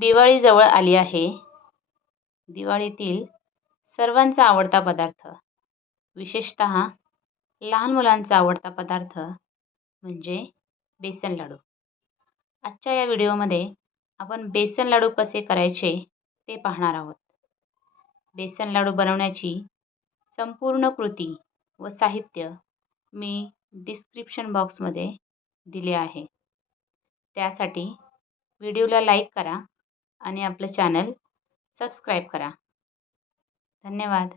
दिवाळी जवळ आली आहे. दिवाळीतील सर्वांचा आवडता पदार्थ, विशेषतः लहान मुलांचा आवडता पदार्थ म्हणजे बेसन लाडू. आजच्या या व्हिडिओमध्ये आपण बेसन लाडू कसे करायचे ते पाहणार आहोत. बेसन लाडू बनवण्याची संपूर्ण कृती व साहित्य मी डिस्क्रिप्शन बॉक्समध्ये दिले आहे. त्यासाठी व्हिडिओला लाईक करा आणि आपलं चॅनल सबस्क्राईब करा. धन्यवाद.